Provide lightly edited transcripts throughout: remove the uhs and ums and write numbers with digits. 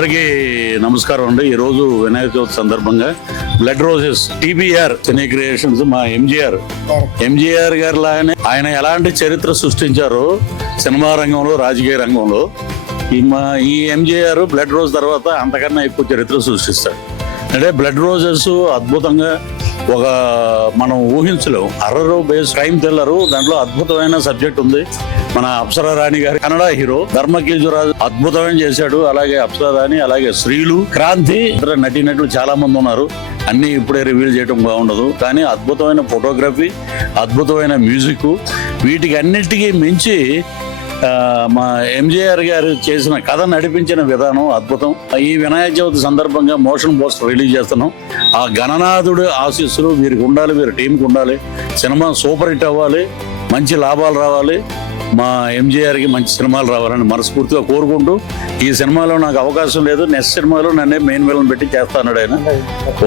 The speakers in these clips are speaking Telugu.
అందరికీ నమస్కారం అండి. ఈరోజు వినాయక చవితి సందర్భంగా బ్లడ్ రోజెస్ TBR సినీ క్రియేషన్స్ మా ఎంజీఆర్ గారు లాగానే ఆయన ఎలాంటి చరిత్ర సృష్టించారో సినిమా రంగంలో, రాజకీయ రంగంలో ఈ ఎంజీఆర్ బ్లడ్ రోజ్ తర్వాత అంతకన్నా ఎక్కువ చరిత్ర సృష్టిస్తాడు. అంటే బ్లడ్ రోజెస్ అద్భుతంగా ఒక మనం ఊహించలేం హర్రర్ బేస్ క్రైమ్ థ్రిల్లర్, దాంట్లో అద్భుతమైన సబ్జెక్ట్ ఉంది. మన అప్సరా రాణి గారి కన్నడ హీరో ధర్మకీజురాజు అద్భుతమైన చేశాడు. అలాగే అప్సరా రాణి, అలాగే శ్రీలు, క్రాంతి ఇతర నటీనటులు చాలా మంది ఉన్నారు. అన్ని ఇప్పుడే రివీల్ చేయడం బాగుండదు, కానీ అద్భుతమైన ఫోటోగ్రఫీ, అద్భుతమైన మ్యూజిక్, వీటికి అన్నిటికీ మించి మా ఎంజీఆర్ గారు చేసిన కథ నడిపించిన విధానం అద్భుతం. ఈ వినాయక చవితి సందర్భంగా మోషన్ పోస్టర్ రిలీజ్ చేస్తున్నాం. ఆ గణనాథుడు ఆశీస్సులు వీరికి ఉండాలి, వీరి టీంకి ఉండాలి. సినిమా సూపర్ హిట్ అవ్వాలి, మంచి లాభాలు రావాలి, మా ఎంజీఆర్కి మంచి సినిమాలు రావాలని మనస్ఫూర్తిగా కోరుకుంటూ, ఈ సినిమాలో నాకు అవకాశం లేదు, నెక్స్ట్ సినిమాలో నన్నే మెయిన్ విలన్ పెట్టి చేస్తాను ఆయన.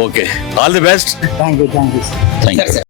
Okay, all the best. Thank you.